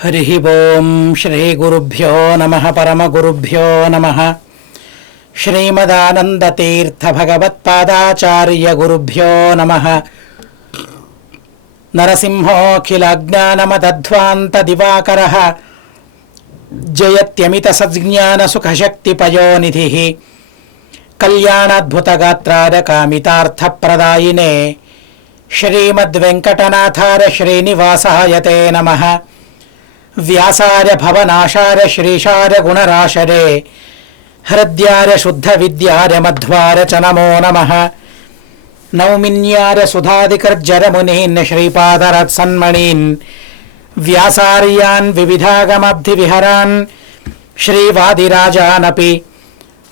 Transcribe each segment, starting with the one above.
హరి ఓం శ్రీ గురుభ్యో నమః పరమగురుభ్యో నమః శ్రీమదానందతీర్థ భగవత్పాదాచార్య గురుభ్యో నమః నరసింహోఖిలజ్ఞానమతధ్వాంత దివాకరః జయత్యమిత సజ్ఞాన సుఖశక్తిపయోనిధిః కళ్యాణాద్భుతగాత్రార కామితార్థప్రదాయినే శ్రీమద్వెంకటనాథార్య శ్రీనివాసాయ తే నమః వ్యాసార్య భవనాశార్య శ్రీశార్య గుణరాశరే హృద్యార్య శుద్ధ విద్యార్య మధ్వార్య చ నమో నమః నౌమిన్యార్య సుధాదికర్జర మునీన్ శ్రీపాదరత్సన్మణీన్ వ్యాసార్యాన్ వివిధాగమబ్ధి విహరాన్ శ్రీవాదిరాజానపి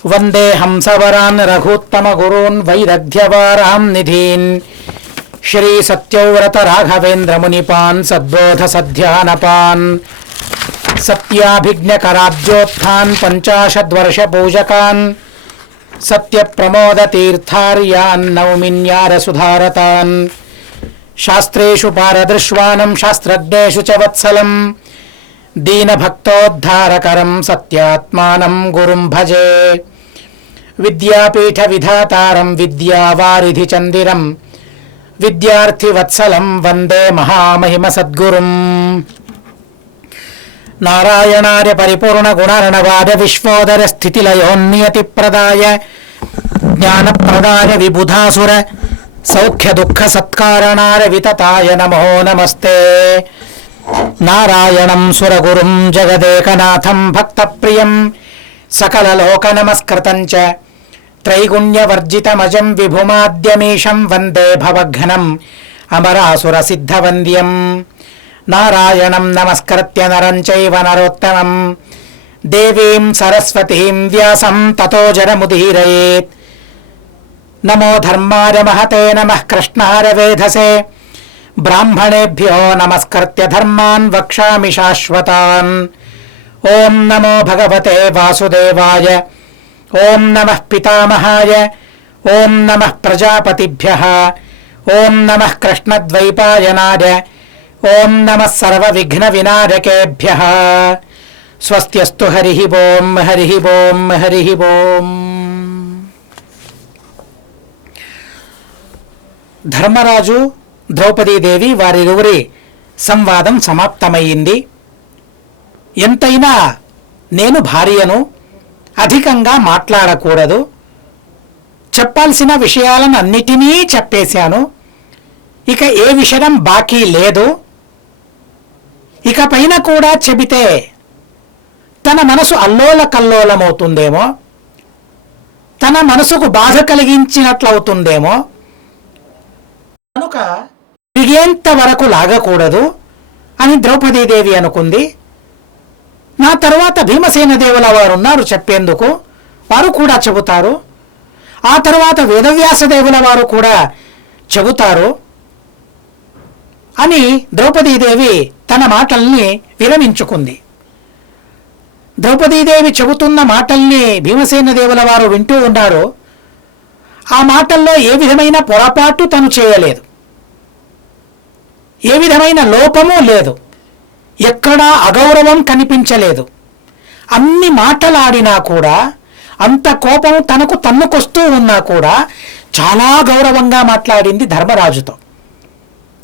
వందే హంసవరాన్ రఘూత్తమ గురూన్ వైదగ్ధ్యవారాం నిధీన్ శ్రీ సత్యవ్రత రాఘవేంద్ర మునిపాన్ సద్బోధ సధ్యానపాన్ సత్యాభిజ్ఞకరాబ్జోత్థాన్ పంచాశద్వర్ష పూజకాన్ సత్య ప్రమోద తీర్థార్యాన్ నౌమిన్యార సుధారతాన్ శాస్త్రేషు పారదృశ్వానం శాస్త్రజ్ఞేషు చ వత్సలం దీనభక్తోద్ధారకరం సత్యాత్మానం గురుం భజే విద్యాపీఠ విధాతారం విద్యావారిధి చందిరం విద్యార్థి వత్సలం వందే మహామహిమ సద్గురుం నారాయణార్య పరిపూర్ణ గుణరణవాద విశ్వోదర స్థితిలయోన్నియతి ప్రదాయ జ్ఞానప్రదాయ విబుధాసుర సౌఖ్య దుఃఖ సత్కారణార వితతాయ నమో నమస్తే నారాయణం సురగురుం జగదేకనాథం భక్తప్రియం సకలలోక నమస్కృతం చ త్రైగుణ్యవర్జితమజం విభుమాద్యమీశం వందే భవఘ్నం అమరాసుర సిద్ధవంద్యం నారాయణం నమస్కృత్య నరం చైవ నరోత్తమం దేవీం సరస్వతీం వ్యాసం తతో జనముదీరయేత్ నమో ధర్మాయ మహతే నమః కృష్ణాయ వేధసే బ్రాహ్మణేభ్యో నమస్కృత్య ధర్మాన్ వక్ష్యామి శాశ్వతాన్ ఓం నమో భగవతే వాసుదేవాయ ఓం నమః పితామహాయ ఓం నమః ప్రజాపతిభ్యః ఓం నమః కృష్ణద్వైపాయనాయ ఓం నమః సర్వవిఘ్న వినాశకేభ్యః స్వస్త్యస్తు హరి ఓం హరి ఓం హరి ఓం. ధర్మరాజు ద్రౌపదీదేవి వారిరువురి సంవాదం సమాప్తమయ్యింది. ఎంతైనా నేను భార్యను, అధికంగా మాట్లాడకూడదు, చెప్పాల్సిన విషయాలను అన్నిటినీ చెప్పేశాను, ఇక ఏ విషయం బాకీ లేదు, ఇక పైన కూడా చెబితే తన మనసు అల్లోల కల్లోలమవుతుందేమో, తన మనసుకు బాధ కలిగించినట్లవుతుందేమో, కనుక తిరిగేంత వరకు లాగకూడదు అని ద్రౌపదీదేవి అనుకుంది. నా తరువాత భీమసేన దేవుల వారు ఉన్నారు చెప్పేందుకు, వారు కూడా చెబుతారు. ఆ తరువాత వేదవ్యాస దేవుల వారు కూడా చెబుతారు అని ద్రౌపదీదేవి తన మాటల్ని విరమించుకుంది. ద్రౌపదీదేవి చెబుతున్న మాటల్ని భీమసేన దేవుల వారు వింటూ ఉన్నారు. ఆ మాటల్లో ఏ విధమైన పొరపాటు తను చేయలేదు, ఏ విధమైన లోపము లేదు, ఎక్కడా అగౌరవం కనిపించలేదు. అన్ని మాటలాడినా కూడా, అంత కోపం తనకు తన్నుకొస్తూ ఉన్నా కూడా చాలా గౌరవంగా మాట్లాడింది ధర్మరాజుతో.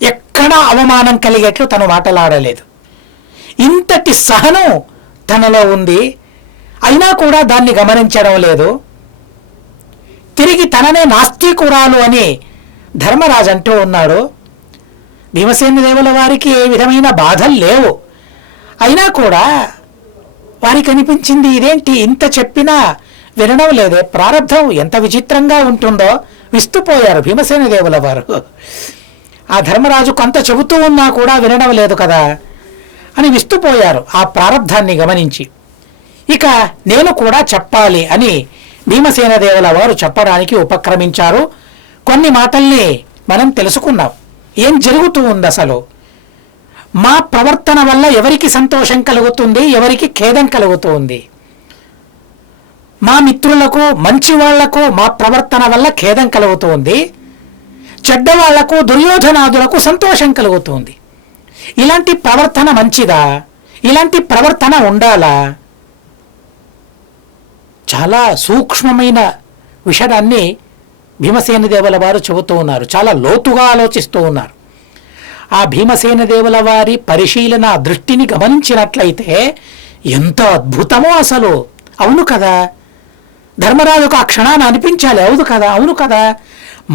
ఎక్కడా అవమానం కలిగేట్లు తను మాటలాడలేదు. ఇంతటి సహనం తనలో ఉంది, అయినా కూడా దాన్ని గమనించడం లేదు. తిరిగి తననే నాస్తికురాలు అని ధర్మరాజు అంటూ ఉన్నాడు. భీమసేన దేవుల వారికి ఏ విధమైన బాధలు లేవు, అయినా కూడా వారికి అనిపించింది, ఇదేంటి ఇంత చెప్పినా వినడం లేదే, ప్రారంధం ఎంత విచిత్రంగా ఉంటుందో. విస్తుపోయారు భీమసేన దేవుల వారు. ఆ ధర్మరాజు కొంత చెబుతూ ఉన్నా కూడా వినడం లేదు కదా అని విస్తుపోయారు ఆ ప్రారంధాన్ని గమనించి. ఇక నేను కూడా చెప్పాలి అని భీమసేన దేవుల వారు చెప్పడానికి ఉపక్రమించారు. కొన్ని మాటల్ని మనం తెలుసుకున్నాం. ఏం జరుగుతూ ఉంది అసలు, మా ప్రవర్తన వల్ల ఎవరికి సంతోషం కలుగుతుంది, ఎవరికి ఖేదం కలుగుతుంది. మా మిత్రులకు, మంచి వాళ్లకు మా ప్రవర్తన వల్ల ఖేదం కలుగుతుంది, చెడ్డవాళ్లకు, దుర్యోధనాదులకు సంతోషం కలుగుతుంది. ఇలాంటి ప్రవర్తన మంచిదా? ఇలాంటి ప్రవర్తన ఉండాలా? చాలా సూక్ష్మమైన విషయాన్ని భీమసేన దేవుల వారు చెబుతూ ఉన్నారు. చాలా లోతుగా ఆలోచిస్తూ ఉన్నారు. ఆ భీమసేన దేవుల వారి పరిశీలన దృష్టిని గమనించినట్లయితే ఎంత అద్భుతమో అసలు. అవును కదా, ధర్మరాజుకు ఆ క్షణాన్ని అనిపించాలి. అవును కదా,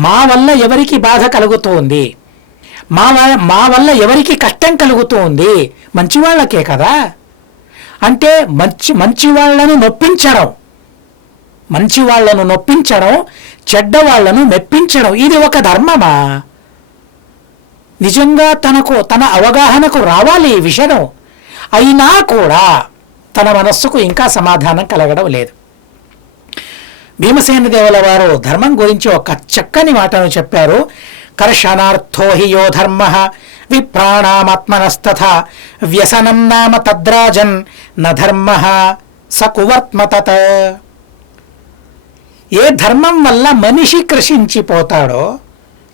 మా వల్ల ఎవరికి బాధ కలుగుతోంది, మా వల్ల ఎవరికి కష్టం కలుగుతోంది, మంచివాళ్ళకే కదా. అంటే మంచివాళ్లను నొప్పించడం, చెడ్డవాళ్లను మెప్పించడం, ఇది ఒక ధర్మమా? నిజంగా తన అవగాహనకు రావాలి ఈ విషయం. అయినా కూడా తన మనస్సుకు ఇంకా సమాధానం కలగడం లేదు. భీమసేన దేవుల వారు ధర్మం గురించి ఒక చక్కని మాటను చెప్పారు. కర్షణార్థో హి యో ధర్మ విప్రాణామాత్మనస్తథా వ్యసనం నామ తద్రాజన్ నధర్మ సకువర్త్మతత. ఏ ధర్మం వల్ల మనిషి కృషించిపోతాడో,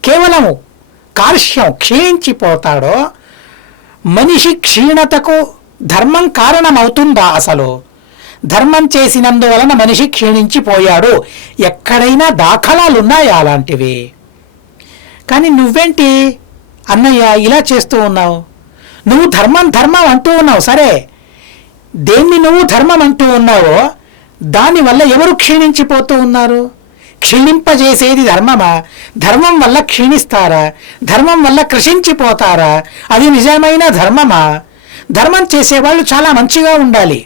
కేవలము కార్ష్యం క్షీణించిపోతాడో, మనిషి క్షీణతకు ధర్మం కారణమవుతుందా? అసలు ధర్మం చేసినందువలన మనిషి క్షీణించిపోయాడు, ఎక్కడైనా దాఖలాలున్నాయా అలాంటివి? కానీ నువ్వేంటి అన్నయ్య ఇలా చేస్తూ ఉన్నావు? నువ్వు ధర్మం అంటూ ఉన్నావు, సరే, దేన్ని నువ్వు ధర్మం అంటూ ఉన్నావో దానివల్ల ఎవరు క్షీణించిపోతూ ఉన్నారు? క్షీణింపజేసేది ధర్మమా? ధర్మం వల్ల క్షీణిస్తారా? ధర్మం వల్ల కృషించిపోతారా? అది నిజమైన ధర్మమా? ధర్మం చేసేవాళ్ళు చాలా మంచిగా ఉండాలి.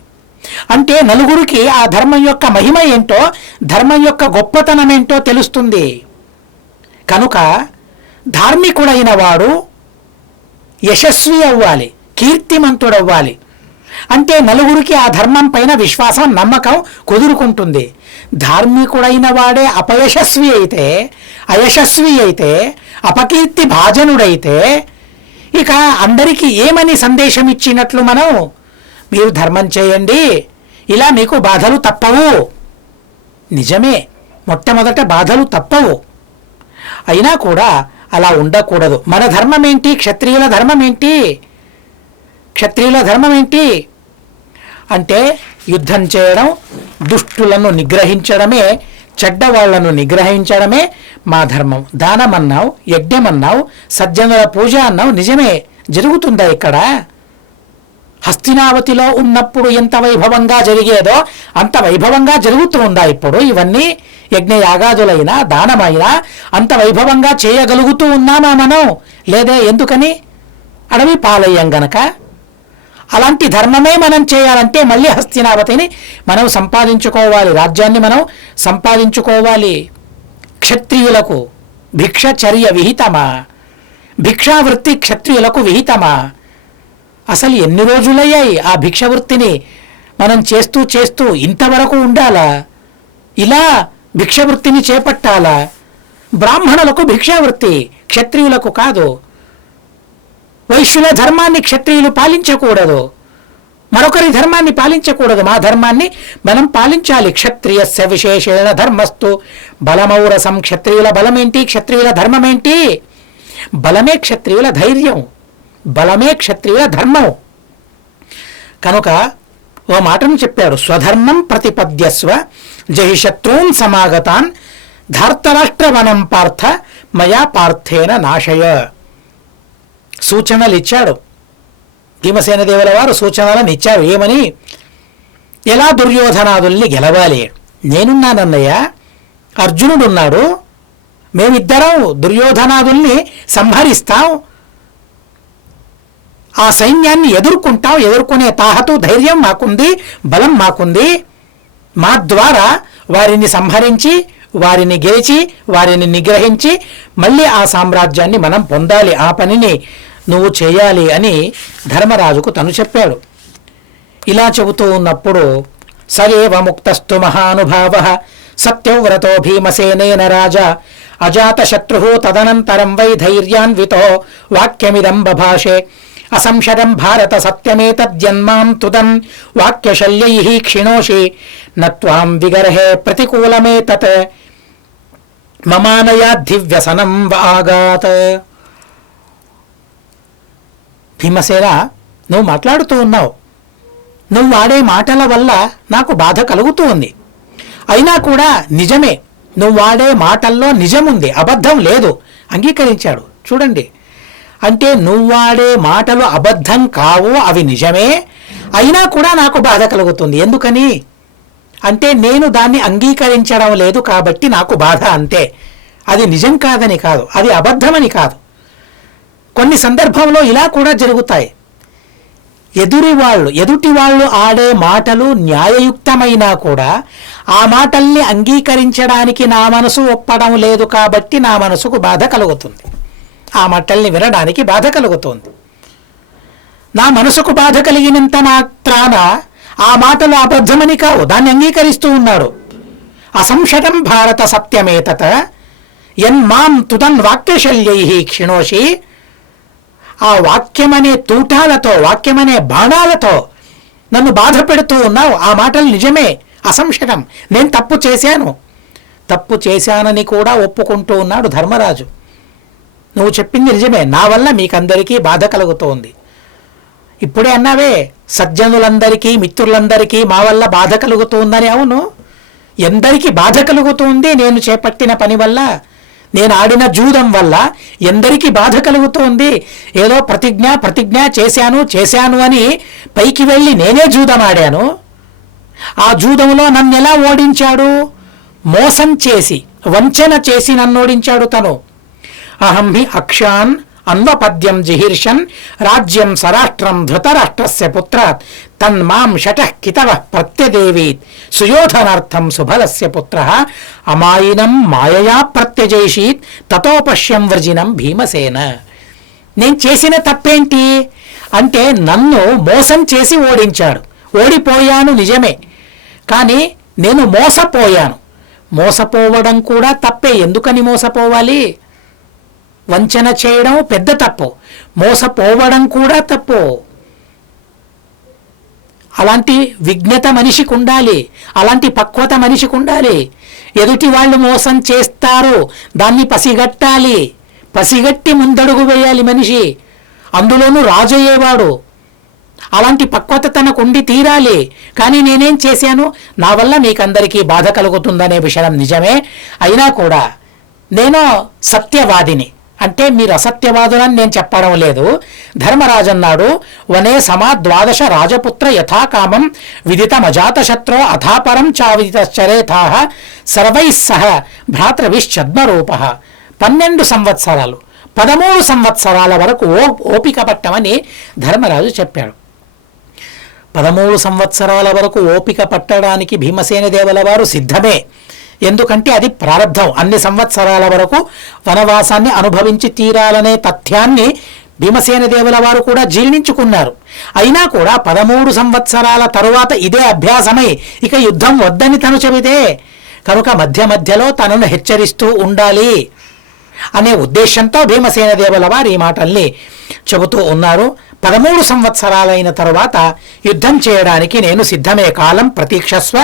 అంటే నలుగురికి ఆ ధర్మం యొక్క మహిమ ఏంటో, ధర్మం యొక్క గొప్పతనం ఏంటో తెలుస్తుంది. కనుక ధార్మికుడైన వాడు యశస్వి అవ్వాలి, కీర్తిమంతుడవ్వాలి. అంటే నలుగురికి ఆ ధర్మం పైన విశ్వాసం, నమ్మకం కుదురుకుంటుంది. ధార్మికుడైన వాడే అపయశస్వి అయితే, అయశస్వి అయితే, అపకీర్తి భాజనుడైతే ఇక అందరికీ ఏమని సందేశం ఇచ్చినట్లు మనం? మీరు ధర్మం చేయండి, ఇలా మీకు బాధలు తప్పవు. నిజమే, మొట్టమొదట బాధలు తప్పవు. అయినా కూడా అలా ఉండకూడదు. మన ధర్మం ఏంటి? క్షత్రియుల ధర్మం ఏంటి? అంటే యుద్ధం చేయడం, దుష్టులను నిగ్రహించడమే, చెడ్డవాళ్లను నిగ్రహించడమే మా ధర్మం. దానం అన్నావు, యజ్ఞం అన్నావు, సజ్జనుల పూజ అన్నావు, నిజమే, జరుగుతుందా ఇక్కడ? హస్తినావతిలో ఉన్నప్పుడు ఎంత వైభవంగా జరిగేదో అంత వైభవంగా జరుగుతుందా ఇప్పుడు? ఇవన్నీ యజ్ఞయాగాదులైనా దానమైనా అంత వైభవంగా చేయగలుగుతూ ఉన్నామా మనం? లేదే. ఎందుకని? అడవి పాలయ్యం గనక. అలాంటి ధర్మమే మనం చేయాలంటే మళ్ళీ హస్తినావతిని మనం సంపాదించుకోవాలి, రాజ్యాన్ని మనం సంపాదించుకోవాలి. క్షత్రియులకు భిక్షచర్య విహితమా? భిక్షావృత్తి క్షత్రియులకు విహితమా? అసలు ఎన్ని రోజులయ్యాయి ఆ భిక్షవృత్తిని మనం చేస్తూ ఇంతవరకు ఉండాలా? ఇలా భిక్షవృత్తిని చేపట్టాలా? బ్రాహ్మణులకు భిక్షావృత్తి, క్షత్రియులకు కాదు. వైశ్యుల ధర్మాన్ని క్షత్రియులు పాలించకూడదు, మరొకరి ధర్మాన్ని పాలించకూడదు. మా ధర్మాన్ని మనం పాలించాలి. క్షత్రియస్య విశేషేణ ధర్మస్తు బలమౌరసం. క్షత్రియుల బలమేంటి? క్షత్రియుల ధర్మమేంటి? బలమే క్షత్రియుల ధైర్యం, బలమే క్షత్రియుల ధర్మం. కనుక ఓ మాటను చెప్పారు, స్వధర్మం ప్రతిపద్యస్వ జహి శత్రూన్ సమాగతాన్ ధార్తరాష్ట్రవనం పార్థ మయా పార్థేన నాశయ. సూచనలు ఇచ్చాడు భీమసేన దేవుల వారు, సూచనలను ఇచ్చారు. ఏమని? ఎలా దుర్యోధనాదుల్ని గెలవాలి? నేనున్నానన్నయ్య, అర్జునుడున్నాడు, మేమిద్దరం దుర్యోధనాదుల్ని సంహరిస్తాం, ఆ సైన్యాన్ని ఎదుర్కొనే తాహతు ధైర్యం మాకుంది, బలం మాకుంది. మా ద్వారా వారిని సంహరించి, వారిని గెలిచి, వారిని నిగ్రహించి మళ్ళీ ఆ సామ్రాజ్యాన్ని మనం పొందాలి. ఆ పనిని నువ్వు చేయాలి అని ధర్మరాజుకు తను చెప్పాడు. ఇలా చెబుతూ ఉన్నప్పుడు సయేవ ముక్తస్తు మహానుభావ సత్యవ్రతో భీమసేనేన రాజా అజాతశత్రు తదనంతరం వై ధైర్యాన్వితో వాక్యమిదం బభాషే అసంశరం భారత సత్యమేతద్యన్మాం తుదం వాక్యశల్యైః క్షిణోషి నత్వాం విగర్హే ప్రతికూలమేతత్ మమానయాద్ధివ్యసనం వాగాత్. భీమసేన, నువ్వు మాట్లాడుతూ ఉన్నావు, నువ్వు ఆడే మాటల వల్ల నాకు బాధ కలుగుతూ ఉంది. అయినా కూడా నిజమే, నువ్వు వాడే మాటల్లో నిజముంది, అబద్ధం లేదు, అంగీకరించాడు. చూడండి, అంటే నువ్వు వాడే మాటలు అబద్ధం కావు, అవి నిజమే, అయినా కూడా నాకు బాధ కలుగుతుంది. ఎందుకని అంటే నేను దాన్ని అంగీకరించడం లేదు కాబట్టి నాకు బాధ, అంతే. అది నిజం కాదని కాదు, అది అబద్ధమని కాదు. కొన్ని సందర్భంలో ఇలా కూడా జరుగుతాయి. ఎదుటి వాళ్ళు ఆడే మాటలు న్యాయయుక్తమైనా కూడా ఆ మాటల్ని అంగీకరించడానికి నా మనసు ఒప్పడం లేదు కాబట్టి నా మనసుకు బాధ కలుగుతుంది, ఆ మాటల్ని వినడానికి బాధ కలుగుతుంది. నా మనసుకు బాధ కలిగినంత మాత్రాన ఆ మాటలు అబద్ధమని కావు, దాన్ని అంగీకరిస్తూ ఉన్నాడు. అసంశతం భారత సత్యమేతత యన్మాం తుదన్ వాక్యశల్యై క్షిణోషి. ఆ వాక్యమనే తూటాలతో, వాక్యమనే బాణాలతో నన్ను బాధ పెడుతూ ఉన్నావు, ఆ మాటలు నిజమే, అసంశతం, నేను తప్పు చేశానని కూడా ఒప్పుకుంటూ ఉన్నాడు ధర్మరాజు. నువ్వు చెప్పింది నిజమే, నా వల్ల మీకందరికీ బాధ కలుగుతోంది. ఇప్పుడే అన్నావే, సజ్జనులందరికీ మిత్రులందరికీ మా వల్ల బాధ కలుగుతుందని. అవును, ఎందరికీ బాధ కలుగుతుంది నేను చేపట్టిన పని వల్ల, నేను ఆడిన జూదం వల్ల ఎందరికీ బాధ కలుగుతోంది. ఏదో ప్రతిజ్ఞ చేశాను అని పైకి వెళ్ళి నేనే జూదం ఆడాను. ఆ జూదంలో నన్ను ఎలా ఓడించాడు? మోసం చేసి, వంచన చేసి నన్ను ఓడించాడు తను. అహం హి అక్షాన్ అన్వపద్యం జిహీర్షన్ రాజ్యం సరాష్ట్రం ధృతరాష్ట్రస్య పుత్రాత్ తన్మాం షటః కితవః ప్రత్యదేవీత్ సుయోధనార్థం సుబలస్య పుత్రః అమాయినం మాయయా ప్రత్యజైషీత్ తతోపశ్యం వృజినం భీమసేన. నేను చేసిన తప్పేంటి అంటే నన్ను మోసం చేసి ఓడించాడు. ఓడిపోయాను నిజమే, కానీ నేను మోసపోయాను. మోసపోవడం కూడా తప్పే. ఎందుకని మోసపోవాలి? వంచన చేయడం పెద్ద తప్పు, మోసపోవడం కూడా తప్పు. అలాంటి విజ్ఞత మనిషికి ఉండాలి, అలాంటి పక్వత మనిషికి ఉండాలి. ఎదుటి వాళ్ళు మోసం చేస్తారు, దాన్ని పసిగట్టాలి, పసిగట్టి ముందడుగు వేయాలి మనిషి. అందులోనూ రాజు అయ్యేవాడు. అలాంటి పక్వత తనకు ఉండి తీరాలి. కానీ నేనేం చేశాను? నా వల్ల మీకందరికీ బాధ కలుగుతుందనే విషయం నిజమే, అయినా కూడా నేను సత్యవాదిని. అంటే మీరు అసత్యవాదులని నేను చెప్పడం లేదు. ధర్మరాజు అన్నాడు, వనే సమా 12 రాజపుత్ర యథాకామం విదితమజాతశత్రో అథాపరం చావిదితశ్చరేతాః సర్వైః సహ భ్రాతృవిశ్చద్మరూపః. 12 సంవత్సరాలు, 13 సంవత్సరాల వరకు ఓపిక పట్టమని ధర్మరాజు చెప్పాడు. 13 సంవత్సరాల వరకు ఓపిక పట్టడానికి భీమసేన దేవుల వారు సిద్ధమే. ఎందుకంటే అది ప్రారంధం. అన్ని సంవత్సరాల వరకు వనవాసాన్ని అనుభవించి తీరాలనే తథ్యాన్ని భీమసేన దేవుల వారు కూడా జీర్ణించుకున్నారు. అయినా కూడా 13 సంవత్సరాల తరువాత ఇదే అభ్యాసమై ఇక యుద్ధం వద్దని తను చెబితే, కనుక మధ్యలో తనను హెచ్చరిస్తూ ఉండాలి అనే ఉద్దేశంతో భీమసేన దేవుల వారు ఈ మాటల్ని చెబుతూ ఉన్నారు. 13 సంవత్సరాలైన తరువాత యుద్ధం చేయడానికి నేను సిద్ధమే. కాలం ప్రతీక్షస్వ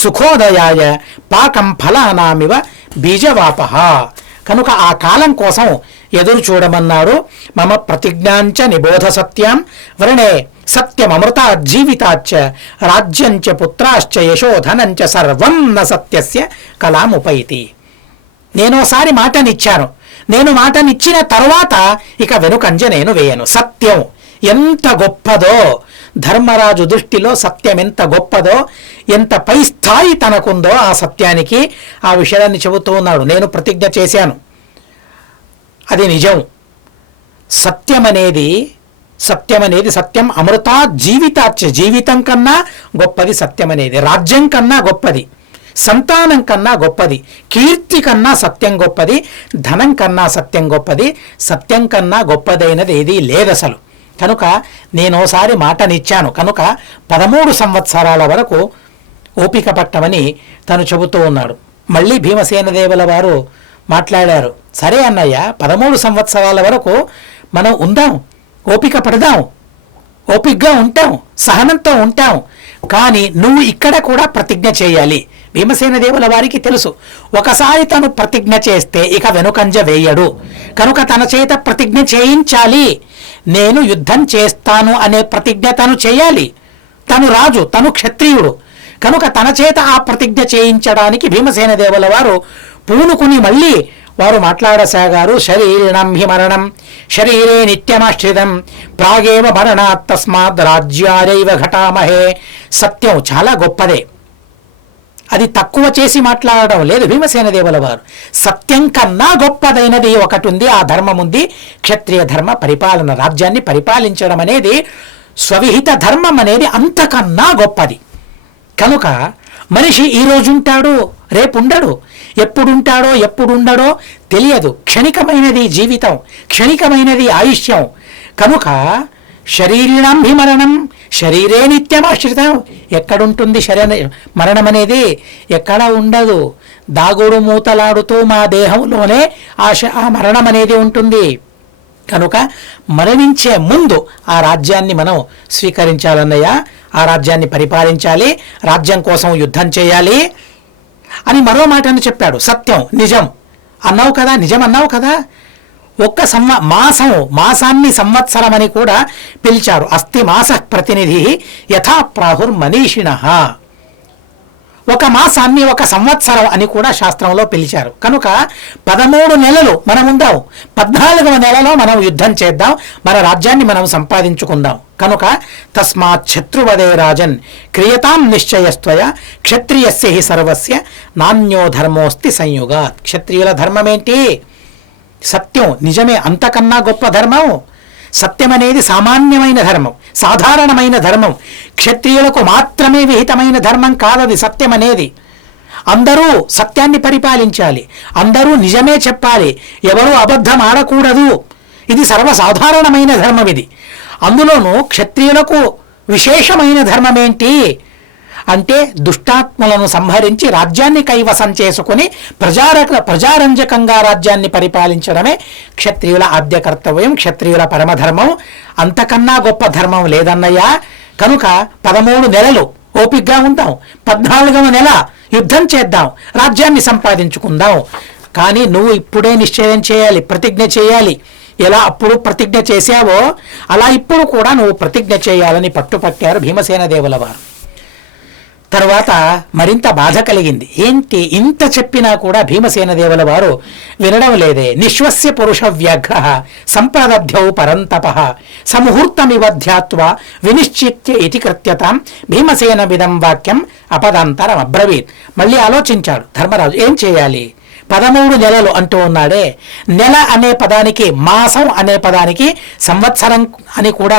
సుఖోదయాయ పాకం ఫలానామివ బీజవాపః. కనుక ఆ కాలం కోసం ఎదురు చూడమన్నాడు. మమ ప్రతిజ్ఞాంచ నిబోధ సత్యాం వ్రణే సత్యమమృతా జీవితాచ్చ రాజ్యంచ పుత్రాశ్చ యశోధనంచ సర్వం న సత్యస్య కలాముపైతి. నేనోసారి మాటనిచ్చాను, నేను మాటనిచ్చిన తరువాత ఇక వెనుకంజ నేను వేయను. సత్యం ఎంత గొప్పదో, ధర్మరాజు దృష్టిలో సత్యం ఎంత గొప్పదో, ఎంత పై స్థాయి తనకుందో ఆ సత్యానికి, ఆ విషయాన్ని చెబుతూ ఉన్నాడు. నేను ప్రతిజ్ఞ చేశాను, అది నిజం. సత్యం సత్యం అమృతా జీవితాచ్చ, జీవితం కన్నా గొప్పది సత్యం అనేది. రాజ్యం కన్నా గొప్పది, సంతానం కన్నా గొప్పది, కీర్తి కన్నా సత్యం గొప్పది, ధనం కన్నా సత్యం గొప్పది, సత్యం కన్నా గొప్పదైనది ఏదీ లేదసలు. కనుక నేనోసారి మాటనిచ్చాను, కనుక 13 సంవత్సరాల వరకు ఓపిక పట్టమని తను చెబుతూ ఉన్నాడు. మళ్ళీ భీమసేన దేవుల వారు మాట్లాడారు. సరే అన్నయ్య, 13 సంవత్సరాల వరకు మనం ఉందాం, ఓపిక పడదాం, ఓపికగా ఉంటాం, సహనంతో ఉంటాం. కానీ నువ్వు ఇక్కడ కూడా ప్రతిజ్ఞ చేయాలి. భీమసేన దేవుల వారికి తెలుసు, ఒకసారి తను ప్రతిజ్ఞ చేస్తే ఇక వెనుకంజ వేయడు. కనుక తన చేత ప్రతిజ్ఞ చేయించాలి. నేను యుద్ధం చేస్తాను అనే ప్రతిజ్ఞ తను చేయాలి. తను రాజు, తను క్షత్రియుడు కనుక తన చేత ఆ ప్రతిజ్ఞ చేయించడానికి భీమసేన దేవుల వారు పూనుకుని మళ్ళీ వారు మాట్లాడసాగారు. శరీరిణం హి మరణం శరీరే నిత్యమాశ్రితం ప్రాగేవ మరణాత్ తస్మాత్ రాజ్యాదైవ ఘటామహే. సత్యం చాలా గొప్పదే, అది తక్కువ చేసి మాట్లాడడం లేదు భీమసేన దేవుల వారు. సత్యం కన్నా గొప్పదైనది ఒకటి ఉంది, ఆ ధర్మం ఉంది, క్షత్రియ ధర్మ పరిపాలన. రాజ్యాన్ని పరిపాలించడం అనేది, స్వవిహిత ధర్మం అనేది అంతకన్నా గొప్పది. కనుక మనిషి ఈరోజు ఉంటాడు, రేపు ఉండడు, ఎప్పుడుంటాడో ఎప్పుడుండడో తెలియదు. క్షణికమైనది జీవితం, క్షణికమైనది ఆయుష్యం. కనుక శరీరిణం హి మరణం శరీరే నిత్యమాశ్రితం. ఎక్కడుంటుంది మరణం అనేది? ఎక్కడ ఉండదు. దాగుడు మూతలాడుతూ మా దేహంలోనే ఆ మరణం అనేది ఉంటుంది. కనుక మరణించే ముందు ఆ రాజ్యాన్ని మనం స్వీకరించాలన్నయ్య, ఆ రాజ్యాన్ని పరిపాలించాలి, రాజ్యం కోసం యుద్ధం చేయాలి అని మరో మాటను చెప్పాడు. సత్యం, నిజం అన్నావు కదా, నిజం అన్నావు కదా. ఒక్క మాసాన్ని సంవత్సరం అని కూడా పిలిచారు. అస్తి మాస ప్రతినిధి యథా ప్రాహుర్ మనీషిణః. ఒక మాసాన్ని ఒక సంవత్సరం అని కూడా శాస్త్రంలో పిలిచారు. కనుక 13 నెలలు మనం ఉందాం, 14వ నెలలో మనం యుద్ధం చేద్దాం, మన రాజ్యాన్ని మనం సంపాదించుకుందాం. కనుక తస్మాత్ శత్రువదే రాజన్ క్రియతాం నిశ్చయస్త్వయ క్షత్రియస్య హి సర్వస్య నాణ్యో ధర్మోస్తి సంయుగాత్. క్షత్రియుల ధర్మం ఏంటి? సత్యం, నిజమే. అంతకన్నా గొప్ప ధర్మం సత్యం అనేది సామాన్యమైన ధర్మం, సాధారణమైన ధర్మం. క్షత్రియులకు మాత్రమే విహితమైన ధర్మం కాదది సత్యం అనేది. అందరూ సత్యాన్ని పరిపాలించాలి, అందరూ నిజమే చెప్పాలి, ఎవరూ అబద్ధం ఆడకూడదు. ఇది సర్వసాధారణమైన ధర్మం. ఇది అందులోనూ క్షత్రియులకు విశేషమైన ధర్మం ఏంటి అంటే దుష్టాత్మలను సంహరించి రాజ్యాన్ని కైవసం చేసుకుని ప్రజారంజకంగా రాజ్యాన్ని పరిపాలించడమే క్షత్రియుల ఆద్య కర్తవ్యం, క్షత్రియుల పరమధర్మం. అంతకన్నా గొప్ప ధర్మం లేదన్నయ్యా. కనుక 13 నెలలు ఓపికగా ఉందాం, 14వ నెల యుద్ధం చేద్దాం, రాజ్యాన్ని సంపాదించుకుందాం. కానీ నువ్వు ఇప్పుడే నిశ్చయం చేయాలి, ప్రతిజ్ఞ చేయాలి. ఎలా అప్పుడు ప్రతిజ్ఞ చేశావో అలా ఇప్పుడు కూడా నువ్వు ప్రతిజ్ఞ చేయాలని పట్టుపట్టారు భీమసేన దేవుల వారు. తర్వాత మరింత బాధ కలిగింది. ఏంటి ఇంత చెప్పినా కూడా భీమసేన దేవుల వారు వినడం లేదే. నిశ్వస్య పురుష వ్యాఘ్ర సంప్రదధ్యౌ పరంతప సముహూర్తమివ ధ్యాత్వా వినిశ్చిత్య ఇతి కృత్యతాం భీమసేన విదం వాక్యం అపదాంతరం అబ్రవీత్. మళ్ళీ ఆలోచించాడు ధర్మరాజు, ఏం చేయాలి? 13 నెలలు అంటూ ఉన్నాడే. నెల అనే పదానికి, మాసం అనే పదానికి సంవత్సరం అని కూడా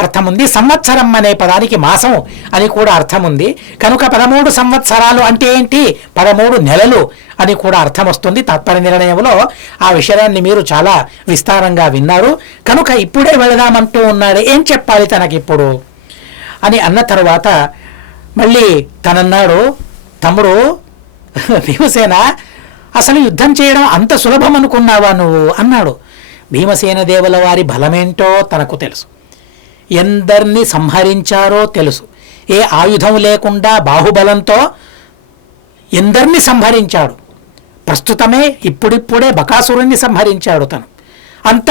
అర్థం ఉంది, సంవత్సరం అనే పదానికి మాసం అని కూడా అర్థం ఉంది. కనుక 13 సంవత్సరాలు అంటే ఏంటి? 13 నెలలు అని కూడా అర్థం వస్తుంది. తాత్పర్య నిర్ణయంలో ఆ విషయాన్ని మీరు చాలా విస్తారంగా విన్నారు. కనుక ఇప్పుడే వెళదామంటూ ఉన్నాడే, ఏం చెప్పాలి తనకిప్పుడు అని అన్న తర్వాత మళ్ళీ తనన్నాడు, తమ్ముడు భీమసేన, అసలు యుద్ధం చేయడం అంత సులభం అనుకున్నావా నువ్వు అన్నాడు. భీమసేన దేవుల వారి బలమేంటో తనకు తెలుసు, ఎందరిని సంహరించారో తెలుసు. ఏ ఆయుధం లేకుండా బాహుబలంతో ఎందరిని సంహరించాడు. ప్రస్తుతమే ఇప్పుడిప్పుడే బకాసురుణ్ణి సంహరించాడు తను. అంత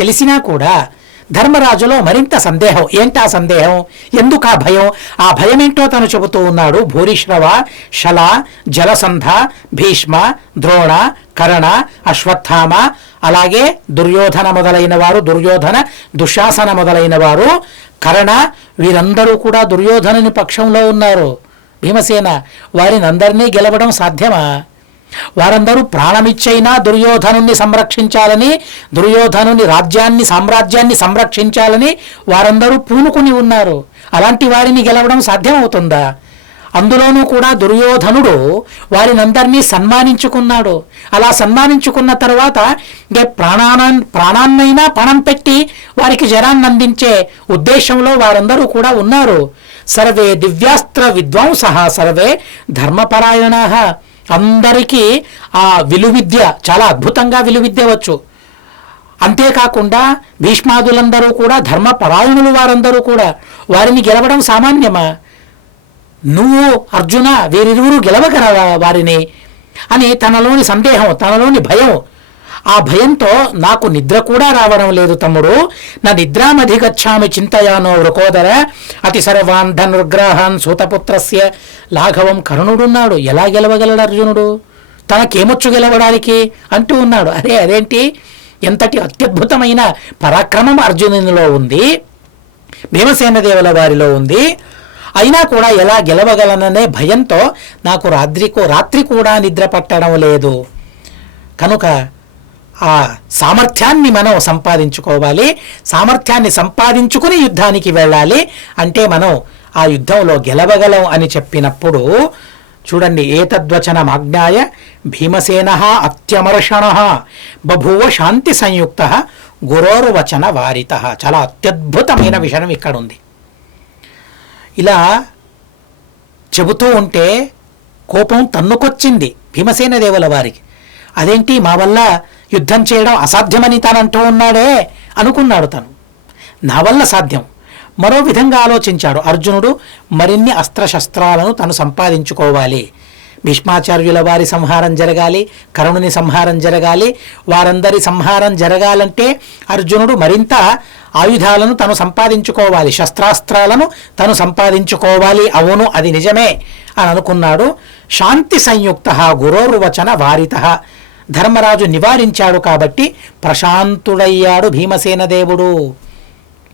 తెలిసినా కూడా ధర్మరాజులో మరింత సందేహం. ఏంటా సందేహం? ఎందుకు ఆ భయం? ఆ భయం ఏంటో తను చెబుతూ ఉన్నాడు. భూరిశ్రవ, శల, జలసంధ, భీష్మ, ద్రోణ, కరణ, అశ్వత్థామ, అలాగే దుర్యోధన, దుశ్శాసన మొదలైన వారు, కరణ, వీరందరూ కూడా దుర్యోధనుని పక్షంలో ఉన్నారు. భీమసేన వారిని అందరినీ గెలవడం సాధ్యమా? వారందరూ ప్రాణమిచ్చైనా దుర్యోధనుని సంరక్షించాలని, దుర్యోధనుని సామ్రాజ్యాన్ని సంరక్షించాలని వారందరూ పూనుకుని ఉన్నారు. అలాంటి వారిని గెలవడం సాధ్యమవుతుందా? అందులోనూ కూడా దుర్యోధనుడు వారినందరినీ సన్మానించుకున్నాడు. అలా సన్మానించుకున్న తర్వాత ప్రాణాన్నైనా పణం పెట్టి వారికి జరాన్ని అందించే ఉద్దేశంలో వారందరూ కూడా ఉన్నారు. సర్వే దివ్యాస్త్ర విద్వాంసః సర్వే ధర్మపరాయణాః. అందరికీ ఆ విలువిద్య చాలా అద్భుతంగా విలువిద్య వచ్చు. అంతేకాకుండా భీష్మాదులందరూ కూడా ధర్మపరాయణులు. వారందరూ కూడా వారిని గెలవడం సామాన్యమా? నువ్వు అర్జున వీరిరువురు గెలవగలవా వారిని అని తనలోని సందేహం, తనలోని భయం. ఆ భయంతో నాకు నిద్ర కూడా రావడం లేదు తమ్ముడు. నా నిద్రామధిగచ్చామి చింతయానో వృకోదర అతి సర్వాన్ ధనుర్గ్రహాన్ సూతపుత్రస్య లాఘవం. కర్ణుడున్నాడు, ఎలా గెలవగలడు అర్జునుడు? తనకేమొచ్చు గెలవడానికి అంటూ ఉన్నాడు. అదేంటి, ఎంతటి అత్యద్భుతమైన పరాక్రమం అర్జునునిలో ఉంది, భీమసేన దేవుల వారిలో ఉంది. అయినా కూడా ఎలా గెలవగలననే భయంతో నాకు రాత్రి కూడా నిద్ర పట్టడం లేదు. కనుక ఆ సామర్థ్యాన్ని మనం సంపాదించుకోవాలి. సామర్థ్యాన్ని సంపాదించుకుని యుద్ధానికి వెళ్ళాలి. అంటే మనం ఆ యుద్ధంలో గెలవగలం అని చెప్పినప్పుడు చూడండి, ఏతద్వచనమాజ్ఞాయ భీమసేన అత్యమర్షణ బభూవ శాంతి సంయుక్త గురోర్వచన వారిత. చాలా అత్యద్భుతమైన విషయం ఇక్కడ ఉంది. ఇలా చెబుతూ ఉంటే కోపం తన్నుకొచ్చింది భీమసేన దేవుల వారికి. అదేంటి, మా వల్ల యుద్ధం చేయడం అసాధ్యమని తాను అంటూ ఉన్నాడే అనుకున్నాడు. తను నా వల్ల సాధ్యం. మరో విధంగా ఆలోచించాడు. అర్జునుడు మరిన్ని అస్త్రశస్త్రాలను తను సంపాదించుకోవాలి. భీష్మాచార్యుల వారి సంహారం జరగాలి, కర్ణుని సంహారం జరగాలి. వారందరి సంహారం జరగాలంటే అర్జునుడు మరింత ఆయుధాలను తను సంపాదించుకోవాలి, శస్త్రాస్త్రాలను తను సంపాదించుకోవాలి. అవును, అది నిజమే అని అనుకున్నాడు. శాంతి సంయుక్త గురోర్వచన వారిత. ధర్మరాజు నివారించాడు కాబట్టి ప్రశాంతుడయ్యాడు భీమసేన దేవుడు.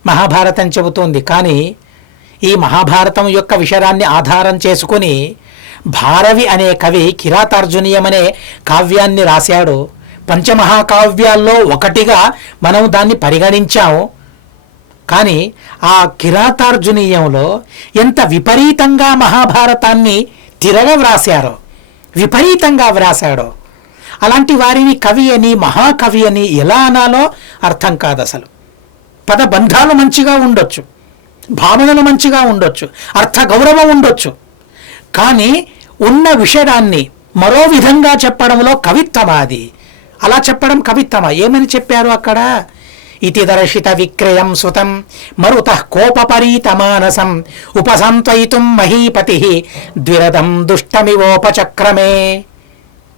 మహాభారతం చెబుతోంది. కానీ ఈ మహాభారతం యొక్క విషయాన్ని ఆధారం చేసుకుని భారవి అనే కవి కిరాతార్జునీయం అనే కావ్యాన్ని రాశాడు. పంచమహాకావ్యాల్లో ఒకటిగా మనం దాన్ని పరిగణించాము. కానీ ఆ కిరాతార్జునీయంలో ఎంత విపరీతంగా మహాభారతాన్ని తిరగవ్రాశారో, విపరీతంగా వ్రాశాడో. అలాంటి వారిని కవి అని, మహాకవి అని ఎలా అనాలో అర్థం కాదు అసలు. పదబంధాలు మంచిగా ఉండొచ్చు, భావనలు మంచిగా ఉండొచ్చు, అర్థ గౌరవం ఉండొచ్చు. కానీ ఉన్న విషయాన్ని మరో విధంగా చెప్పడంలో కవిత్వమా అది? అలా చెప్పడం కవిత్వమా? ఏమని చెప్పారు అక్కడ? ఇతి దర్శిత విక్రయం సుతం మరుత కోపపరీత మానసం ఉపసంత్వయితుం మహీపతి ద్విరదం దుష్టమివోపచక్రమే.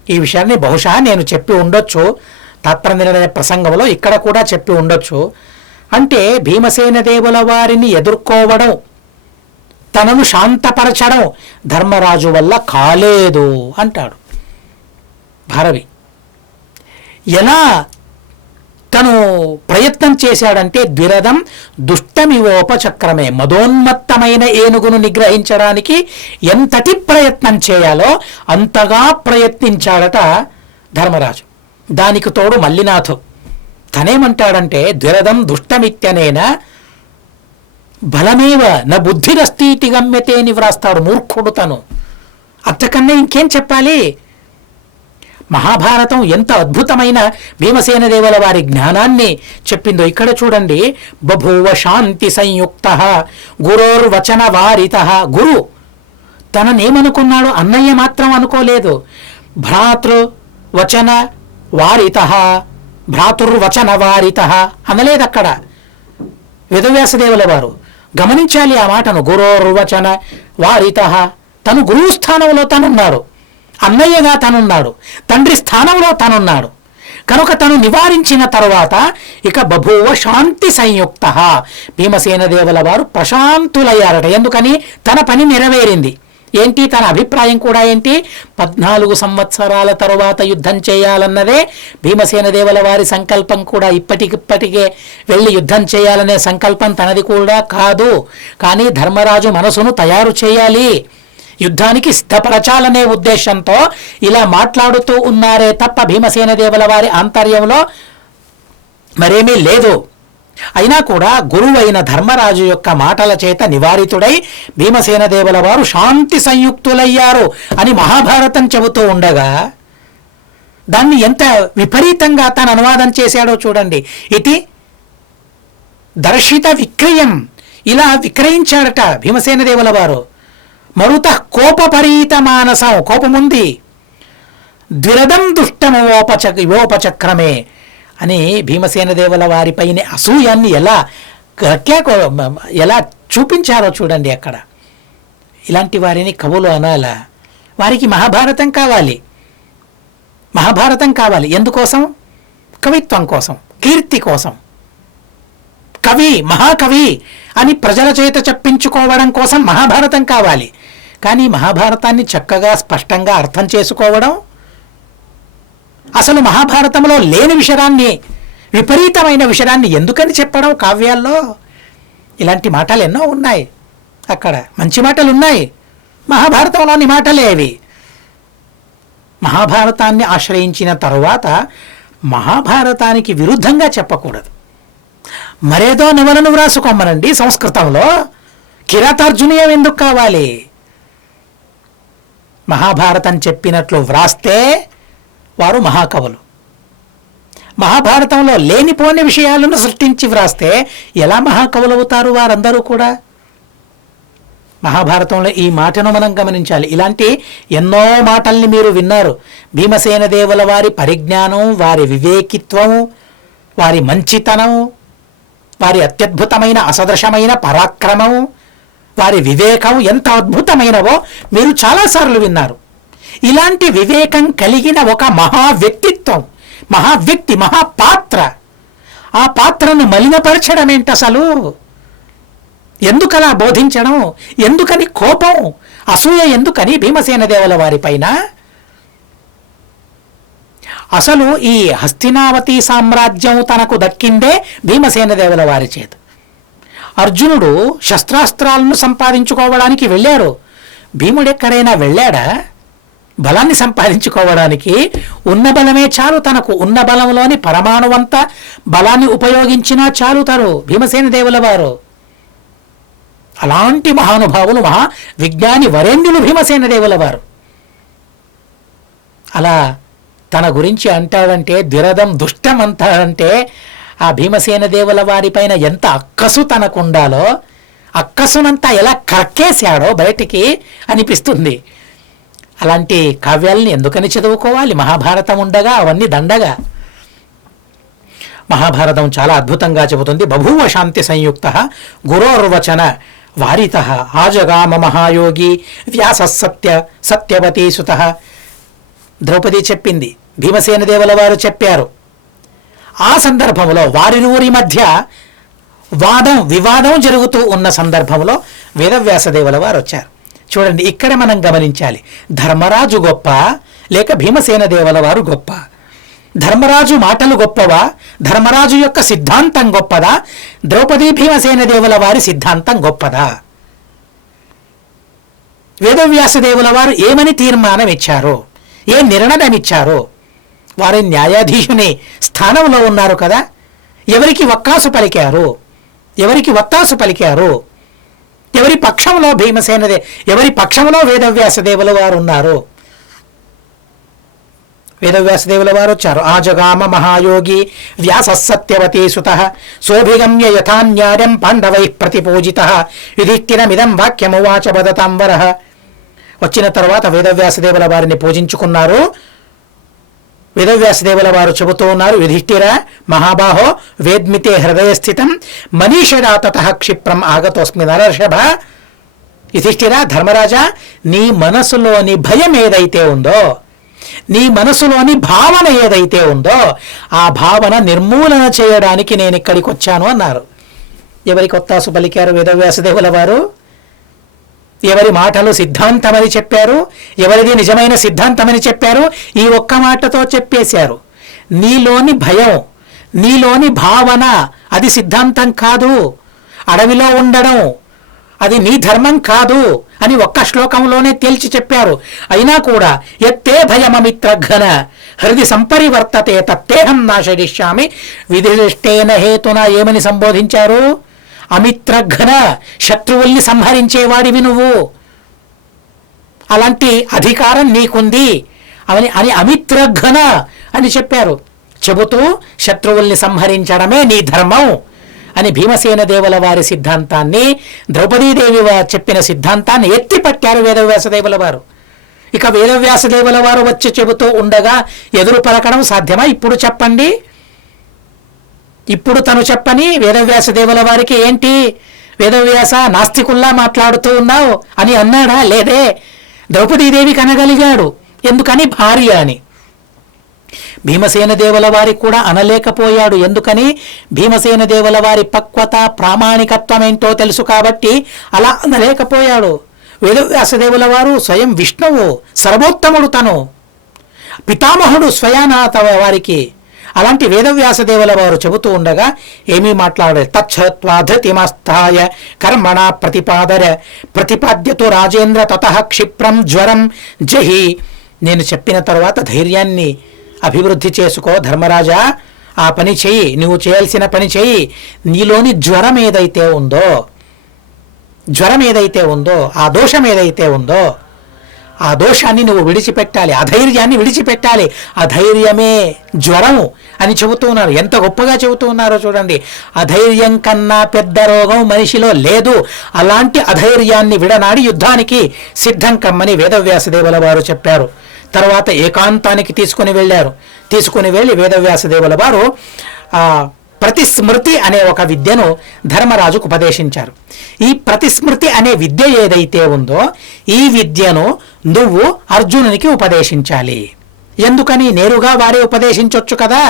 ఈ విషయాన్ని బహుశా నేను చెప్పి ఉండొచ్చు తాత్పర్య ప్రసంగంలో, ఇక్కడ కూడా చెప్పి ఉండొచ్చు. అంటే భీమసేన దేవుల వారిని ఎదుర్కోవడం, తనను శాంతపరచడం ధర్మరాజు వల్ల కాలేదు అంటాడు భారవి. ఎలా తను ప్రయత్నం చేశాడంటే ద్విరదం దుష్టమివోపచక్రమే. మదోన్మత్తమైన ఏనుగును నిగ్రహించడానికి ఎంతటి ప్రయత్నం చేయాలో అంతగా ప్రయత్నించాడట ధర్మరాజు. దానికి తోడు మల్లినాథు తనేమంటాడంటే ద్విరదం దుష్టమిత్యనేన బలమేవ న బుద్ధిరస్తీతి గమ్యతే అని వ్రాస్తాడు. మూర్ఖుడు తను. అంతకన్నా ఇంకేం చెప్పాలి? మహాభారతం ఎంత అద్భుతమైన భీమసేన దేవుల వారి జ్ఞానాన్ని చెప్పిందో ఇక్కడ చూడండి. బభూవ శాంతి సంయుక్త గురోర్వచన వారిత. గురు తననేమనుకున్నాడు? అన్నయ్య మాత్రం అనుకోలేదు. భ్రాతృవచన వారిత, భ్రాతుర్వచన వారిత అనలేదు అక్కడ వేదవ్యాసదేవుల వారు. గమనించాలి ఆ మాటను. గురోర్వచన వారిత. తను గురువు స్థానంలో తనున్నాడు, అన్నయ్యగా తనున్నాడు, తండ్రి స్థానంలో తనున్నాడు. కనుక తను నివారించిన తరువాత ఇక బభూవ శాంతి సంయుక్త. భీమసేన దేవుల వారు ప్రశాంతులయ్యారట. ఎందుకని? తన పని నెరవేరింది. ఏంటి తన అభిప్రాయం కూడా ఏంటి? 14 సంవత్సరాల తరువాత యుద్ధం చేయాలన్నదే భీమసేన దేవుల వారి సంకల్పం కూడా. ఇప్పటికిప్పటికే వెళ్ళి యుద్ధం చేయాలనే సంకల్పం తనది కూడా కాదు. కానీ ధర్మరాజు మనసును తయారు చేయాలి, యుద్ధానికి సిద్ధపరచాలనే ఉద్దేశంతో ఇలా మాట్లాడుతూ ఉన్నారే తప్ప భీమసేన దేవుల వారి ఆంతర్యంలో మరేమీ లేదు. అయినా కూడా గురువైన ధర్మరాజు యొక్క మాటల చేత నివారితుడై భీమసేన దేవుల వారు శాంతి సంయుక్తులయ్యారు అని మహాభారతం చెబుతూ ఉండగా దాన్ని ఎంత విపరీతంగా తను అనువాదం చేశాడో చూడండి. ఇది దర్శిత విక్రయం. ఇలా విక్రయించాడట భీమసేన దేవుల వారు. మరుత కోపపరీత మానసం, కోపముంది. ద్విరదం దుష్టమోపచక్రమే అని భీమసేన దేవుల వారిపైన అసూయాన్ని ఎలా చూపించారో చూడండి అక్కడ. ఇలాంటి వారిని కవులు అనాలా? వారికి మహాభారతం కావాలి, మహాభారతం కావాలి. ఎందుకోసం? కవిత్వం కోసం, కీర్తి కోసం, కవి మహాకవి అని ప్రజల చేత చెప్పించుకోవడం కోసం మహాభారతం కావాలి. కానీ మహాభారతాన్ని చక్కగా స్పష్టంగా అర్థం చేసుకోవడం, అసలు మహాభారతంలో లేని విషయాన్ని, విపరీతమైన విషయాన్ని ఎందుకని చెప్పడం కావ్యాల్లో? ఇలాంటి మాటలు ఎన్నో ఉన్నాయి. అక్కడ మంచి మాటలు ఉన్నాయి, మహాభారతంలోని మాటలే అవి. మహాభారతాన్ని ఆశ్రయించిన తరువాత మహాభారతానికి విరుద్ధంగా చెప్పకూడదు. మరేదో నవలను వ్రాసుకోమనండి సంస్కృతంలో, కిరాతార్జునీయం ఎందుకు కావాలి? మహాభారతం చెప్పినట్లు వ్రాస్తే వారు మహాకవులు. మహాభారతంలో లేనిపోని విషయాలను సృష్టించి వ్రాస్తే ఎలా మహాకవులు అవుతారు వారందరూ కూడా? మహాభారతంలో ఈ మాటను మనం గమనించాలి. ఇలాంటి ఎన్నో మాటల్ని మీరు విన్నారు. భీమసేన దేవుల వారి పరిజ్ఞానం, వారి వివేకిత్వం, వారి మంచితనం, వారి అత్యద్భుతమైన అసదృశమైన పరాక్రమం, వారి వివేకం ఎంత అద్భుతమైనవో మీరు చాలాసార్లు విన్నారు. ఇలాంటి వివేకం కలిగిన ఒక మహా వ్యక్తిత్వం, మహావ్యక్తి, మహాపాత్ర, ఆ పాత్రను మలినపరచడం ఏంటి అసలు? ఎందుకలా బోధించడం? ఎందుకని కోపం, అసూయ ఎందుకని భీమసేన దేవుల వారి పైన? అసలు ఈ హస్తినావతి సామ్రాజ్యం తనకు దక్కిందే భీమసేన దేవుల వారి చేత. అర్జునుడు శస్త్రాస్త్రాలను సంపాదించుకోవడానికి వెళ్ళారు. భీముడు ఎక్కడైనా వెళ్ళాడా బలాన్ని సంపాదించుకోవడానికి? ఉన్న బలమే చాలు తనకు. ఉన్న బలంలోని పరమాణువంత బలాన్ని ఉపయోగించినా చాలుతారు భీమసేన దేవుల వారు. అలాంటి మహానుభావులు, మహా విజ్ఞాని వరేణ్యులు భీమసేన దేవుల వారు. అలా తన గురించి అంటాడంటే, దురదం దుష్టం అంటాడంటే, ఆ భీమసేన దేవుల వారి పైన ఎంత అక్కసు తనకు ఉండాలో, అక్కసునంతా ఎలా కక్కేశాడో బయటికి అనిపిస్తుంది. అలాంటి కావ్యాలని ఎందుకని చదువుకోవాలి? మహాభారతం ఉండగా అవన్నీ దండగా. మహాభారతం చాలా అద్భుతంగా చెబుతుంది. బభూవ శాంతి సంయుక్త గురోర్వచన వారిత ఆజగామ మహాయోగి వ్యాస సత్యవతీ సుత. ద్రౌపది చెప్పింది, భీమసేన దేవుల వారు చెప్పారు. ఆ సందర్భంలో వారిరువురి మధ్య వివాదం జరుగుతూ ఉన్న సందర్భంలో వేదవ్యాసదేవుల వారు వచ్చారు. చూడండి, ఇక్కడ మనం గమనించాలి, ధర్మరాజు గొప్ప లేక భీమసేన దేవుల వారు గొప్ప? ధర్మరాజు మాటలు గొప్పవా? ధర్మరాజు యొక్క సిద్ధాంతం గొప్పదా? ద్రౌపది భీమసేన దేవుల వారి సిద్ధాంతం గొప్పదా? వేదవ్యాసదేవుల వారు ఏమని తీర్మానం ఇచ్చారో, ఏ నిర్ణయం ఇచ్చారో? వారి న్యాయాధీశుని స్థానంలో ఉన్నారు కదా. ఎవరికి వక్కాసు పలికారు? ఎవరికి వత్తాసు పలికారు? ఎవరి పక్షంలో ఎవరి పక్షంలో వేదవ్యాసదేవుల వారు ఉన్నారు? వేదవ్యాసదేవుల వారు వచ్చారు. ఆజగామ మహాయోగి వ్యాస సత్యవతీ సుత సోభిగమ్య యథాన్యాయం పాండవై ప్రతిపూజిత యుధిష్ఠిరమిదం వాక్యమువాచ వదతాం వరః. వచ్చిన తర్వాత వేదవ్యాసదేవుల వారిని పూజించుకున్నారు. వేదవ్యాసదేవుల వారు చెబుతూ ఉన్నారు, యుధిష్ఠిర మహాబాహో వేద్మితే హృదయస్థితం మనీషరా తతః క్షిప్రం ఆగతోస్మి నరర్షభ. యుధిష్ఠిర, ధర్మరాజా, నీ మనసులోని భయం ఏదైతే ఉందో, నీ మనసులోని భావన ఏదైతే ఉందో, ఆ భావన నిర్మూలన చేయడానికి నేను ఇక్కడికి వచ్చాను అన్నారు. ఎవరికి ఒత్తాసు పలికారు వేదవ్యాసదేవుల వారు? ఎవరి మాటలు సిద్ధాంతమని చెప్పారు? ఎవరిది నిజమైన సిద్ధాంతమని చెప్పారు? ఈ ఒక్క మాటతో చెప్పేశారు. నీలోని భయం, నీలోని భావన అది సిద్ధాంతం కాదు, అడవిలో ఉండడం అది నీ ధర్మం కాదు అని ఒక్క శ్లోకంలోనే తేల్చి చెప్పారు. అయినా కూడా ఎత్తే భయమమిత్రఘన హృది సంపరివర్తతే తత్తేహం నాశయిష్యామి విధిష్టేన హేతున. ఏమని సంబోధించారు? అమిత్రఘన, శత్రువుల్ని సంహరించేవాడివి నువ్వు, అలాంటి అధికారం నీకుంది అని అమిత్రఘన అని చెప్పారు. చెబుతూ శత్రువుల్ని సంహరించడమే నీ ధర్మం అని భీమసేన దేవుల వారి సిద్ధాంతాన్ని, ద్రౌపదీదేవి చెప్పిన సిద్ధాంతాన్ని ఎత్తిపట్టారు వేదవ్యాసదేవుల వారు. ఇక వేదవ్యాసదేవుల వారు వచ్చి చెబుతూ ఉండగా ఎదురు పలకడం సాధ్యమా? ఇప్పుడు చెప్పండి. ఇప్పుడు తను చెప్పని వేదవ్యాసదేవుల వారికి ఏంటి, వేదవ్యాస నాస్తికుల్లా మాట్లాడుతూ ఉన్నావు అని అన్నాడా? లేదే. ద్రౌపదీదేవి కనగలిగాడు. ఎందుకని? భార్య అని. భీమసేన దేవుల వారి కూడా అనలేకపోయాడు. ఎందుకని? భీమసేన దేవుల వారి పక్వత ప్రామాణికత్వం ఏంటో తెలుసు కాబట్టి అలా అనలేకపోయాడు. వేదవ్యాసదేవుల వారు స్వయం విష్ణువు, సర్వోత్తముడు, తను పితామహుడు స్వయానాథ వారికి. అలాంటి వేదవ్యాసదేవుల వారు చెబుతూ ఉండగా ఏమీ మాట్లాడారు. తచ్ఛత్వాధృతిమస్థాయ కర్మణ ప్రతిపాద్యతు రాజేంద్ర తతః క్షిప్రం జ్వరం జహి. నేను చెప్పిన తర్వాత ధైర్యాన్ని అభివృద్ధి చేసుకో ధర్మరాజా, ఆ పని చెయ్యి, నువ్వు చేయాల్సిన పని చెయ్యి. నీలోని జ్వరం ఏదైతే ఉందో ఆ దోషం ఏదైతే ఉందో ఆ దోషాన్ని నువ్వు విడిచిపెట్టాలి, అధైర్యాన్ని విడిచిపెట్టాలి. అధైర్యమే జ్వరము అని చెబుతూ ఉన్నారు. ఎంత గొప్పగా చెబుతూ ఉన్నారో చూడండి. అధైర్యం కన్నా పెద్ద రోగం మనిషిలో లేదు. అలాంటి అధైర్యాన్ని విడనాడి యుద్ధానికి సిద్ధం కమ్మని వేదవ్యాసదేవుల వారు చెప్పారు. తర్వాత ఏకాంతానికి తీసుకుని వెళ్ళి వేదవ్యాసదేవుల వారు ప్రతిస్మృతి అనే ఒక విద్యను ధర్మరాజుకు ఉపదేశించారు. ఈ ప్రతిస్మృతి అనే విద్య ఏదైతే ఉందో ఈ విద్యను నువ్వు అర్జునునికి ఉపదేశించాలి. ఎందుకని? నేరుగా వారే ఉపదేశించవచ్చు కదా.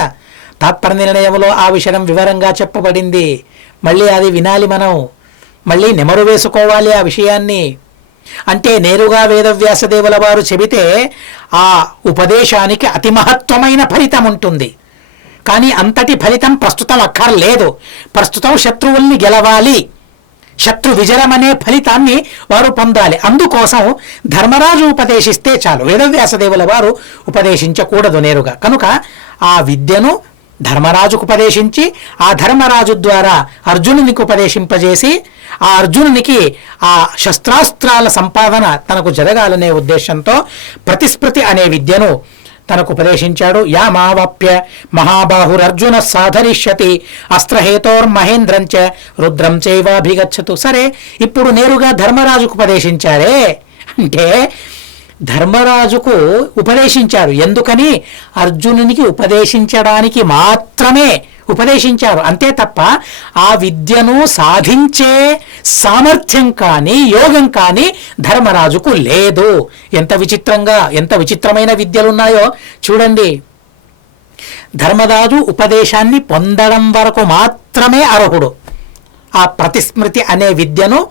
తాత్పర్య నిర్ణయంలో ఆ విషయం వివరంగా చెప్పబడింది. మళ్ళీ అది వినాలి, మనం మళ్ళీ నెమరు వేసుకోవాలి ఆ విషయాన్ని. అంటే నేరుగా వేదవ్యాసదేవుల వారు చెబితే ఆ ఉపదేశానికి అతి మహత్వమైన ఫలితం ఉంటుంది. కానీ అంతటి ఫలితం ప్రస్తుతం అక్కర్లేదు. ప్రస్తుతం శత్రువుల్ని గెలవాలి, శత్రు విజయం అనే ఫలితాన్ని వారు పొందాలి. అందుకోసం ధర్మరాజు ఉపదేశిస్తే చాలు. వేదవ్యాసదేవుల వారు ఉపదేశించకూడదు నేరుగా. కనుక ఆ విద్యను ధర్మరాజుకు ఉపదేశించి ఆ ధర్మరాజు ద్వారా అర్జునునికి ఉపదేశింపజేసి ఆ అర్జునునికి ఆ శస్త్రాస్త్రాల సంపాదన తనకు జరగాలనే ఉద్దేశంతో ప్రతిస్మృతి అనే విద్యను తనకు ఉపదేశించాడు. యామావాప్య మహాబాహురర్జున సాధరిష్యతి అస్త్రహేతోర్మహేంద్రంచ రుద్రం చైవాభిగచ్చతు. సరే, ఇప్పుడు నేరుగా ధర్మరాజుకు ఉపదేశించారే అంటే ధర్మరాజుకు ఉపదేశించారు. ఎందుకని? అర్జునునికి ఉపదేశించడానికి మాత్రమే ఉపదేశించారు, అంతే తప్ప ఆ విద్యను సాధించే సామర్థ్యం కానీ యోగం కానీ ధర్మరాజుకు లేదు. ఎంత విచిత్రమైన విద్యలున్నాయో చూడండి. ధర్మరాజు ఉపదేశాన్ని పొందడం వరకు మాత్రమే అర్హుడు. ఆ ప్రతిస్మృతి అనే విద్యను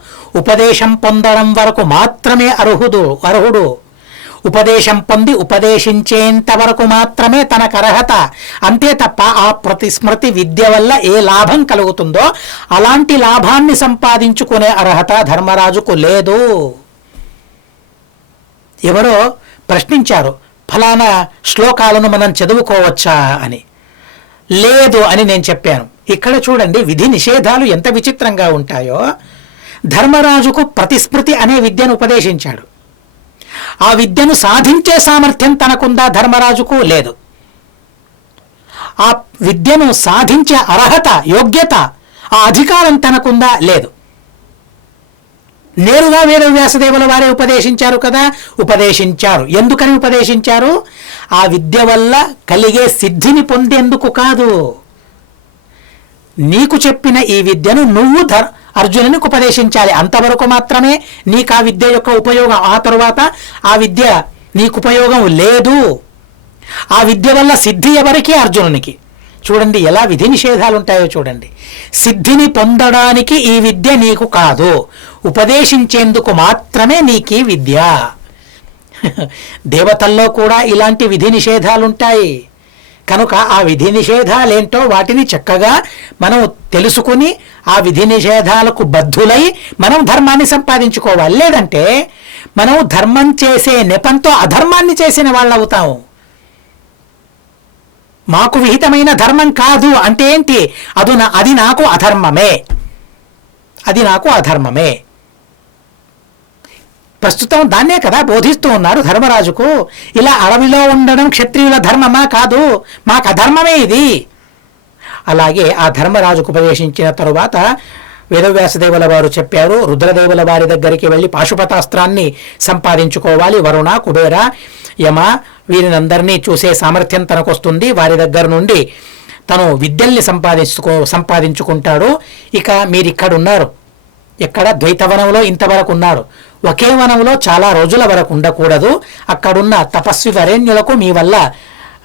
ఉపదేశం పొందడం వరకు మాత్రమే అర్హుడు. ఉపదేశం పొంది ఉపదేశించేంత వరకు మాత్రమే తనకు అర్హత, అంతే తప్ప ఆ ప్రతిస్మృతి విద్య వల్ల ఏ లాభం కలుగుతుందో అలాంటి లాభాన్ని సంపాదించుకునే అర్హత ధర్మరాజుకు లేదు. ఎవరో ప్రశ్నించారు, ఫలానా శ్లోకాలను మనం చదువుకోవచ్చా అని. లేదు అని నేను చెప్పాను. ఇక్కడ చూడండి, విధి నిషేధాలు ఎంత విచిత్రంగా ఉంటాయో. ధర్మరాజుకు ప్రతిస్మృతి అనే విద్యను ఉపదేశించాడు. ఆ విద్యను సాధించే సామర్థ్యం తనకుందా? ధర్మరాజుకు లేదు. ఆ విద్యను సాధించే అర్హత, యోగ్యత, ఆ అధికారం తనకుందా? లేదు. నేరుగా వేదవ్యాసదేవుల వారే ఉపదేశించారు కదా. ఉపదేశించారు. ఎందుకని ఉపదేశించారు? ఆ విద్య వల్ల కలిగే సిద్ధిని పొందేందుకు కాదు. నీకు చెప్పిన ఈ విద్యను నువ్వు అర్జునునికి ఉపదేశించాలి. అంతవరకు మాత్రమే నీకు ఆ విద్య యొక్క ఉపయోగం. ఆ తరువాత ఆ విద్య నీకు ఉపయోగం లేదు. ఆ విద్య వల్ల సిద్ధి ఎవరికి? అర్జునునికి. చూడండి ఎలా విధి నిషేధాలు ఉంటాయో చూడండి. సిద్ధిని పొందడానికి ఈ విద్య నీకు కాదు, ఉపదేశించేందుకు మాత్రమే నీకు విద్య. దేవతల్లో కూడా ఇలాంటి విధి నిషేధాలుంటాయి. కనుక ఆ విధి నిషేధాలేంటో వాటిని చక్కగా మనం తెలుసుకుని ఆ విధి నిషేధాలకు బద్ధులై మనం ధర్మాన్ని సంపాదించుకోవాలి. లేదంటే మనం ధర్మం చేసే నెపంతో అధర్మాన్ని చేసిన వాళ్ళు అవుతాము. మాకు విహితమైన ధర్మం కాదు అంటే ఏంటి? అది నాకు అధర్మమే. ప్రస్తుతం దాన్నే కదా బోధిస్తూ ఉన్నారు ధర్మరాజుకు. ఇలా అడవిలో ఉండడం క్షత్రియుల ధర్మమా? కాదు, మాకు అధర్మమే ఇది. అలాగే ఆ ధర్మరాజుకు ఉపదేశించిన తరువాత వేదవ్యాసదేవుల వారు చెప్పారు, రుద్రదేవుల వారి దగ్గరికి వెళ్ళి పాశుపతాస్త్రాన్ని సంపాదించుకోవాలి. వరుణ, కుబేర, యమ వీరినందరినీ చూసే సామర్థ్యం తనకు వస్తుంది. వారి దగ్గర నుండి తను విద్యల్ని సంపాదించుకుంటాడు. ఇక మీరిక్కడ ఉన్నారు, ఎక్కడ ద్వైతవనంలో ఇంతవరకు ఉన్నారు. ఒకే వనంలో చాలా రోజుల వరకు ఉండకూడదు. అక్కడున్న తపస్వి వరేణ్యులకు మీ వల్ల